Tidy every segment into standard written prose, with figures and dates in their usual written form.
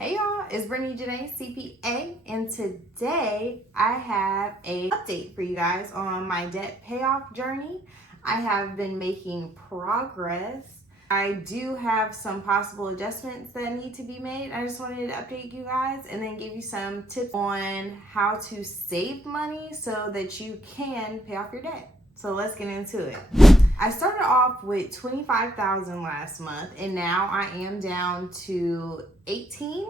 Hey y'all, it's Brittany Janae, CPA, and today I have an update for you guys on my debt payoff journey. I have been making progress. I do have some possible adjustments that need to be made. I just wanted to update you guys and then give you some tips on how to save money so that you can pay off your debt. So let's get into it. I started off with $25,000 last month and now I am down to 18.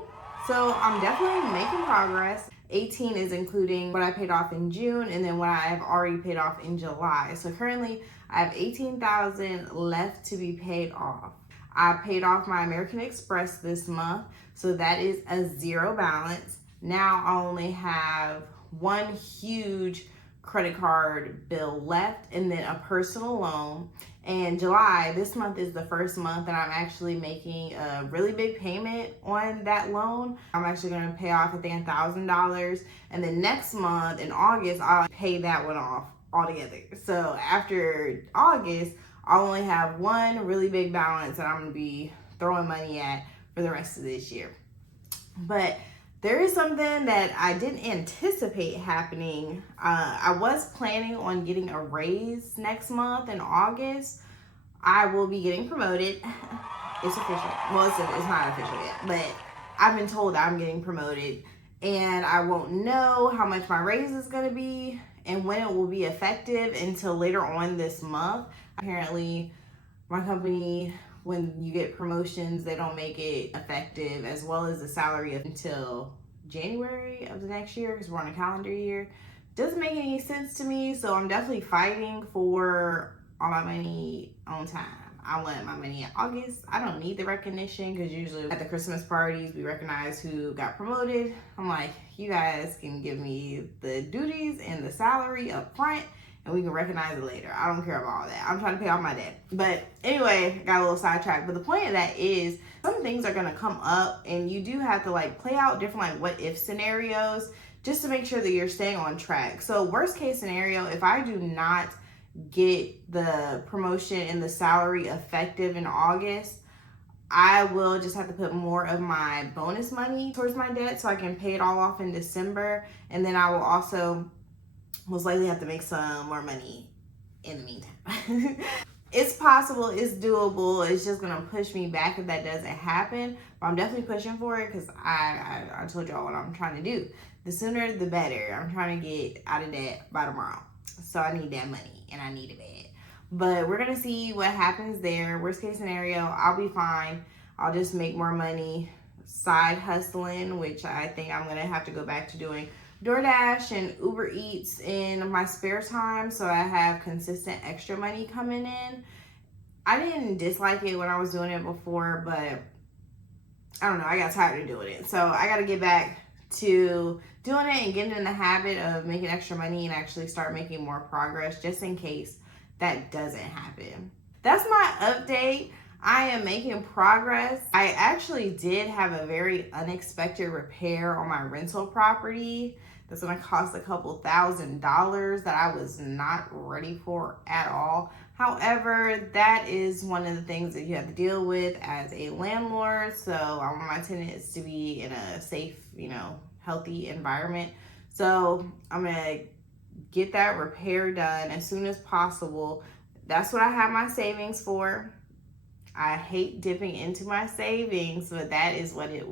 So I'm definitely making progress. 18 is including what I paid off in June and then what I have already paid off in July. So currently I have 18,000 left to be paid off. I paid off my American Express this month, so that is a zero balance. Now I only have one huge credit card bill left and then a personal loan. And July, this month is the first month that I'm actually making a really big payment on that loan. I'm actually going to pay off, I think, $1,000. And then next month in August, I'll pay that one off altogether. So after August, I'll only have one really big balance that I'm going to be throwing money at for the rest of this year. But there is something that I didn't anticipate happening. I was planning on getting a raise next month in August. I will be getting promoted. It's official. Well, it's not official yet, but I've been told that I'm getting promoted. And I won't know how much my raise is going to be and when it will be effective until later on this month. Apparently, my company, when you get promotions, they don't make it effective as well as the salary until January of the next year because we're on a calendar year. Doesn't make any sense to me, so I'm definitely fighting for all my money on time. I want my money in August. I don't need the recognition because usually at the Christmas parties, we recognize who got promoted. I'm like, you guys can give me the duties and the salary up front and we can recognize it later. I don't care about all that. I'm trying to pay off my debt. But anyway, got a little sidetracked. But the point of that is some things are gonna come up and you do have to play out different what if scenarios just to make sure that you're staying on track. So worst case scenario, if I do not get the promotion and the salary effective in August, I will just have to put more of my bonus money towards my debt so I can pay it all off in December. And then I will also most likely have to make some more money in the meantime. It's possible, it's doable. It's just gonna push me back if that doesn't happen. But I'm definitely pushing for it because I told y'all what I'm trying to do. The sooner the better. I'm trying to get out of debt by tomorrow. So I need that money and I need it bad. But we're gonna see what happens there. Worst case scenario, I'll be fine. I'll just make more money side hustling, which I think I'm gonna have to go back to doing DoorDash and Uber Eats in my spare time so I have consistent extra money coming in. I didn't dislike it when I was doing it before, but I don't know, I got tired of doing it. So I got to get back to doing it and getting in the habit of making extra money and actually start making more progress just in case that doesn't happen. That's my update. I am making progress. I actually did have a very unexpected repair on my rental property that's going to cost a couple $1,000s that I was not ready for at all. However, that is one of the things that you have to deal with as a landlord. So I want my tenants to be in a safe, healthy environment. So I'm going to get that repair done as soon as possible. That's what I have my savings for. I hate dipping into my savings, but that is what it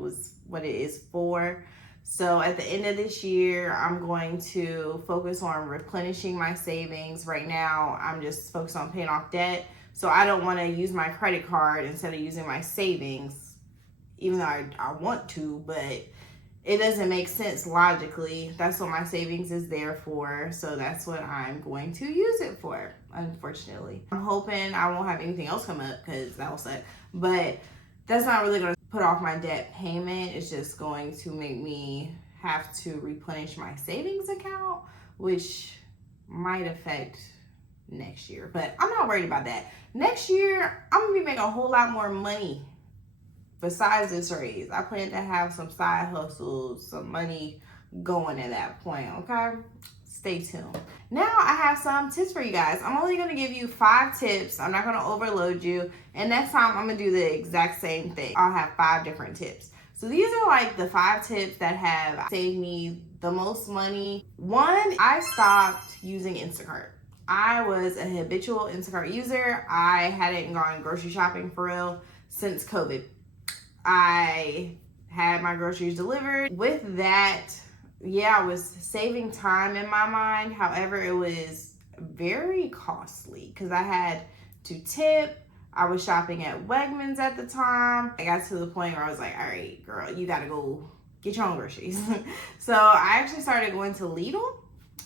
is for. So at the end of this year, I'm going to focus on replenishing my savings. Right now, I'm just focused on paying off debt. So I don't want to use my credit card instead of using my savings, even though I want to, but it doesn't make sense logically. That's what my savings is there for. So that's what I'm going to use it for, unfortunately. I'm hoping I won't have anything else come up because that will suck. But that's not really going to put off my debt payment. It's just going to make me have to replenish my savings account, which might affect next year. But I'm not worried about that. Next year, I'm going to be making a whole lot more money. Besides this raise, I plan to have some side hustles, some money going at that point, okay? Stay tuned. Now I have some tips for you guys. I'm only going to give you 5 tips. I'm not going to overload you. And next time I'm going to do the exact same thing. I'll have 5 different tips. So these are like the 5 tips that have saved me the most money. One, I stopped using Instacart. I was a habitual Instacart user. I hadn't gone grocery shopping for real since COVID. I had my groceries delivered. With that, yeah, I was saving time in my mind. However, it was very costly because I had to tip. I was shopping at Wegmans at the time. I got to the point where I was like, all right, girl, you gotta go get your own groceries. So I actually started going to Lidl.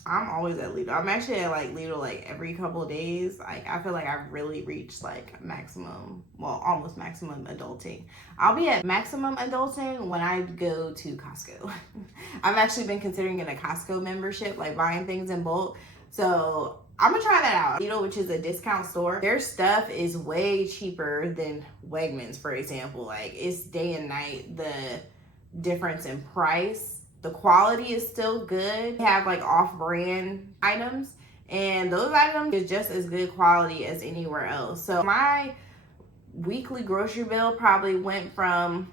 I'm always at Lidl. I'm actually at like Lidl like every couple of days. Like I feel like I've really reached like maximum, well, almost maximum adulting. I'll be at maximum adulting when I go to Costco. I've actually been considering getting a Costco membership, like buying things in bulk. So I'm gonna try that out. Lidl, which is a discount store, their stuff is way cheaper than Wegmans, for example. Like it's day and night, the difference in price. The quality is still good. They have like off-brand items, and those items is just as good quality as anywhere else. So my weekly grocery bill probably went from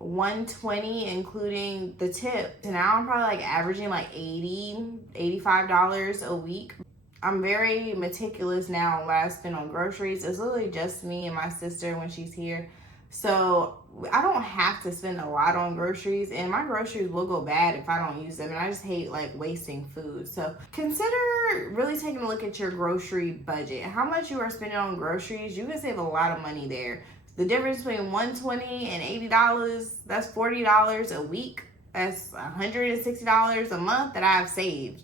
$120 including the tip to now I'm probably like averaging like $85 a week. I'm very meticulous now on what I spend on groceries. It's literally just me and my sister when she's here. So I don't have to spend a lot on groceries, and my groceries will go bad if I don't use them, and I just hate like wasting food. So consider really taking a look at your grocery budget. How much you are spending on groceries, you can save a lot of money there. The difference between $120 and $80, that's $40 a week. That's $160 a month that I've saved.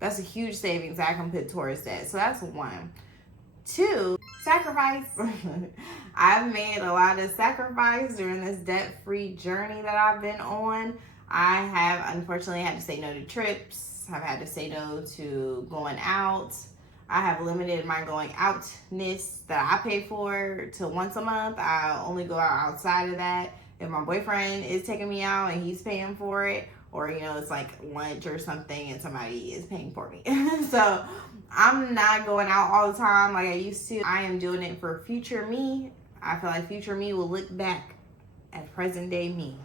That's a huge savings I can put towards that. So that's one. Two, sacrifice. I've made a lot of sacrifice during this debt-free journey that I've been on. I have unfortunately had to say no to trips. I've had to say no to going out. I have limited my going outness that I pay for to once a month. I only go out outside of that if my boyfriend is taking me out and he's paying for it, or you know, it's like lunch or something and somebody is paying for me. So I'm not going out all the time like I used to. I am doing it for future me. I feel like future me will look back at present day me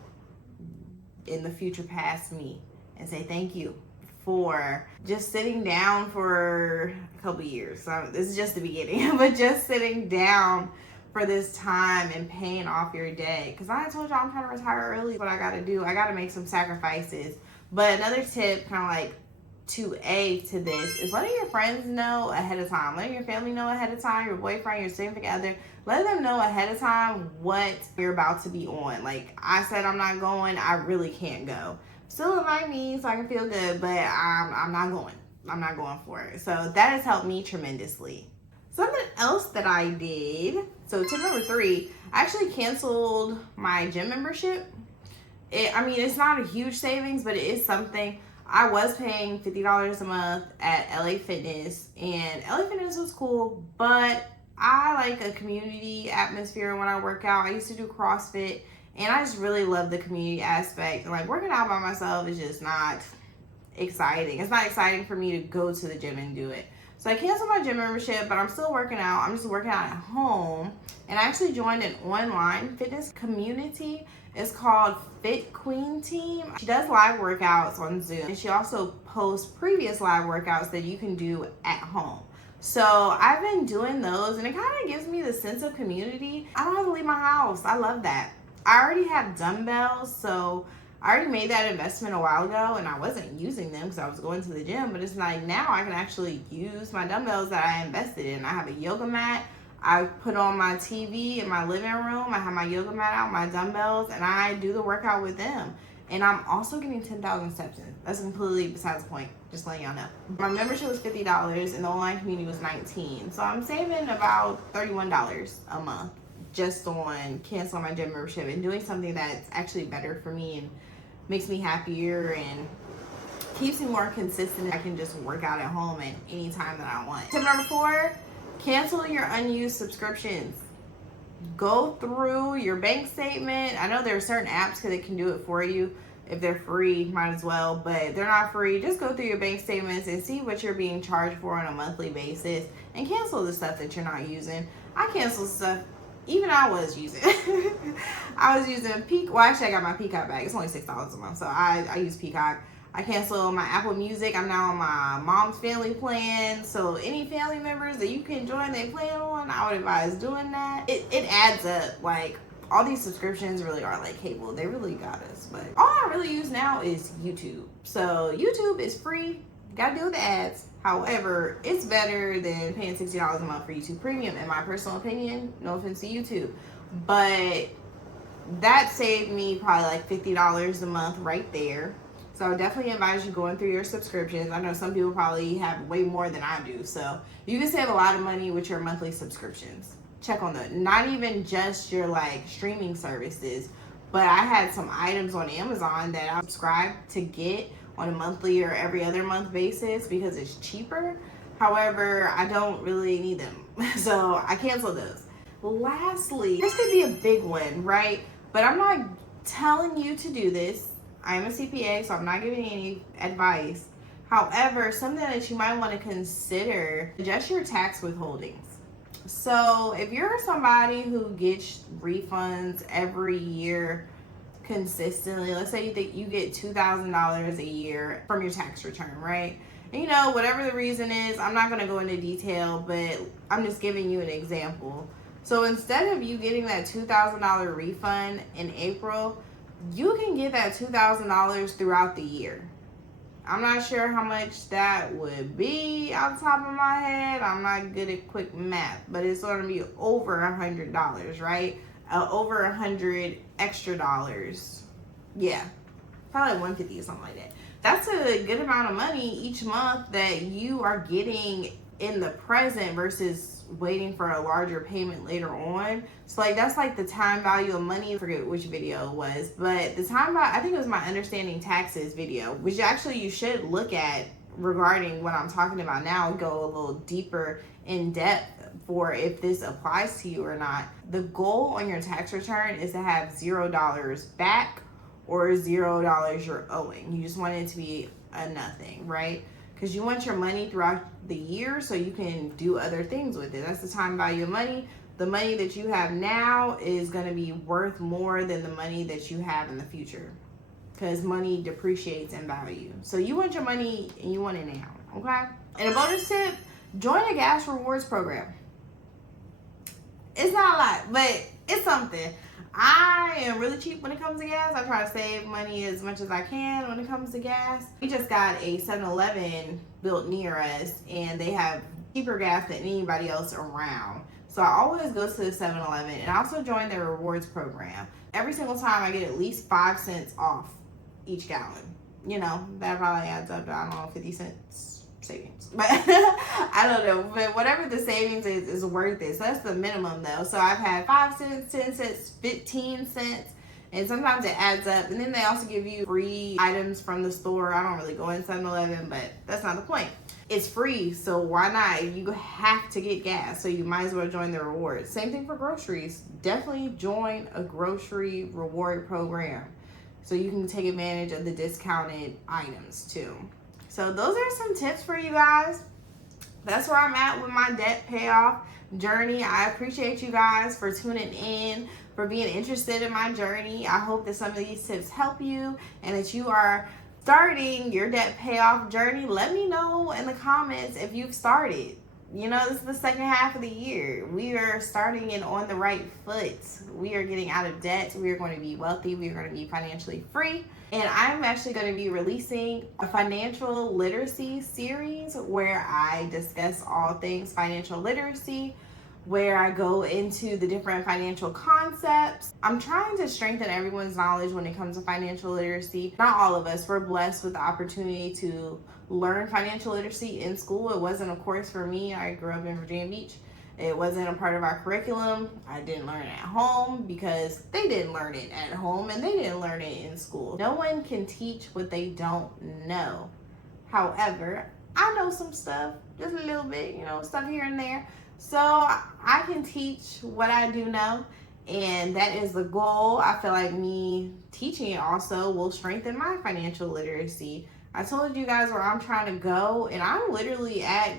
in the future past me and say thank you for just sitting down for a couple years. So this is just the beginning, but just sitting down for this time and paying off your debt. Because I told y'all I'm trying to retire early. What I got to do, I got to make some sacrifices. But another tip, kind of like 2A to this, is letting your friends know ahead of time. Letting your family know ahead of time, your boyfriend, your significant other. Let them know ahead of time what you're about to be on. Like I said, I'm not going. I really can't go. Still invite me so I can feel good, but I'm not going. I'm not going for it. So that has helped me tremendously. Something else that I did, so tip number 3, I actually canceled my gym membership. I mean, it's not a huge savings, but it is something. I was paying $50 a month at LA Fitness, and LA Fitness was cool, but I like a community atmosphere when I work out. I used to do CrossFit, and I just really love the community aspect. Like working out by myself is just not exciting. It's not exciting for me to go to the gym and do it. So I canceled my gym membership, but I'm still working out. I'm just working out at home. And I actually joined an online fitness community. It's called Fit Queen Team. She does live workouts on Zoom. And she also posts previous live workouts that you can do at home. So I've been doing those, and it kind of gives me the sense of community. I don't have to leave my house. I love that. I already have dumbbells, so I already made that investment a while ago, and I wasn't using them because I was going to the gym, but it's like now I can actually use my dumbbells that I invested in. I have a yoga mat. I put on my TV in my living room. I have my yoga mat out, my dumbbells, and I do the workout with them. And I'm also getting 10,000 steps in. That's completely besides the point, just letting y'all know. My membership was $50 and the online community was $19. So I'm saving about $31 a month just on canceling my gym membership and doing something that's actually better for me and makes me happier and keeps me more consistent. I can just work out at home at any time that I want. Tip number 4, cancel your unused subscriptions. Go through your bank statement. I know there are certain apps that can do it for you. If they're free, might as well, but if they're not free, just go through your bank statements and see what you're being charged for on a monthly basis and cancel the stuff that you're not using. I cancel stuff even I was using I was using Peacock. Well, actually I got my Peacock bag. It's only $6 a month, so I use Peacock. I canceled my Apple Music. I'm now on my mom's family plan. So any family members that you can join their plan on, I would advise doing that. It adds up. Like, all these subscriptions really are like cable. They really got us. But all I really use now is YouTube. So YouTube is free. Gotta deal with the ads. However, it's better than paying $60 a month for YouTube Premium, in my personal opinion. No offense to YouTube. But that saved me probably like $50 a month right there. So I would definitely advise you going through your subscriptions. I know some people probably have way more than I do. So you can save a lot of money with your monthly subscriptions. Check on that. Not even just your like streaming services, but I had some items on Amazon that I subscribed to get on a monthly or every other month basis because it's cheaper. However, I don't really need them. So I canceled those. Lastly, this could be a big one, right? But I'm not telling you to do this. I'm a CPA, so I'm not giving any advice. However, something that you might want to consider, adjust your tax withholdings. So if you're somebody who gets refunds every year consistently, let's say you get $2,000 a year from your tax return, right? And whatever the reason is, I'm not going to go into detail, but I'm just giving you an example. So instead of you getting that $2,000 refund in April, you can get that $2,000 throughout the year. I'm not sure how much that would be off the top of my head. I'm not good at quick math, but it's going to be over $100, right? Over 100 extra dollars. Yeah, probably 150 or something like that. That's a good amount of money each month that you are getting in the present versus waiting for a larger payment later on. So like that's like the time value of money. I forget which video it was, but the time value, I think it was my understanding taxes video, which actually you should look at regarding what I'm talking about now, go a little deeper in depth for if this applies to you or not. The goal on your tax return is to have $0 back or $0 you're owing. You just want it to be a nothing, right? Because you want your money throughout the year so you can do other things with it. That's the time value of money. The money that you have now is going to be worth more than the money that you have in the future, because money depreciates in value. So you want your money and you want it now, okay? And a bonus tip, join a gas rewards program. It's not a lot, but it's something. I am really cheap when it comes to gas. I try to save money as much as I can when it comes to gas. We just got a 7-Eleven built near us, and they have cheaper gas than anybody else around. So I always go to the 7-Eleven, and I also join their rewards program. Every single time I get at least 5 cents off each gallon. That probably adds up to, I don't know, 50 cents savings. But I don't know. But whatever the savings is worth it. So that's the minimum though. So I've had 5 cents, 10 cents, 15 cents. And sometimes it adds up. And then they also give you free items from the store. I don't really go in 7-Eleven, but that's not the point. It's free, so why not? You have to get gas, so you might as well join the rewards. Same thing for groceries. Definitely join a grocery reward program so you can take advantage of the discounted items too. So those are some tips for you guys. That's where I'm at with my debt payoff journey. I appreciate you guys for tuning in, for being interested in my journey. I hope that some of these tips help you and that you are starting your debt payoff journey. Let me know in the comments if you've started. This is the second half of the year. We are starting it on the right foot. We are getting out of debt. We are going to be wealthy. We are going to be financially free. And I'm actually going to be releasing a financial literacy series where I discuss all things financial literacy, where I go into the different financial concepts. I'm trying to strengthen everyone's knowledge when it comes to financial literacy. Not all of us were blessed with the opportunity to learn financial literacy in school. It wasn't a course for me. I grew up in Virginia Beach. It wasn't a part of our curriculum. I didn't learn it at home because they didn't learn it at home and they didn't learn it in school. No one can teach what they don't know. However, I know some stuff, just a little bit, stuff here and there. So I can teach what I do know, and that is the goal. I feel like me teaching it also will strengthen my financial literacy. I told you guys where I'm trying to go, and I'm literally I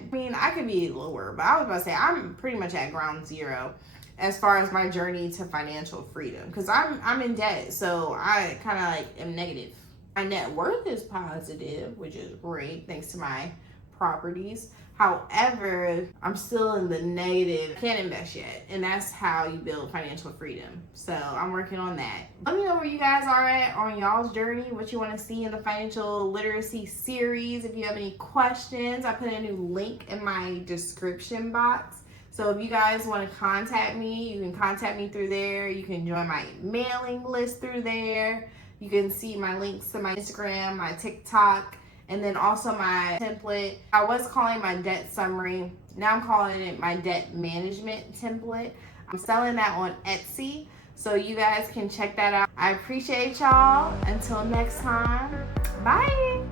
could be lower, but I was about to say I'm pretty much at ground zero as far as my journey to financial freedom, because I'm in debt, so I kind of like am negative. My net worth is positive, which is great thanks to my properties. However, I'm still in the negative. I can't invest yet, and that's how you build financial freedom. So I'm working on that. Let me know where you guys are at on y'all's journey, what you want to see in the financial literacy series. If you have any questions, I put a new link in my description box. So if you guys want to contact me, you can contact me through there. You can join my mailing list through there. You can see my links to my Instagram, my TikTok, and then also my template. I was calling my debt summary. Now I'm calling it my debt management template. I'm selling that on Etsy, so you guys can check that out. I appreciate y'all. Until next time, bye.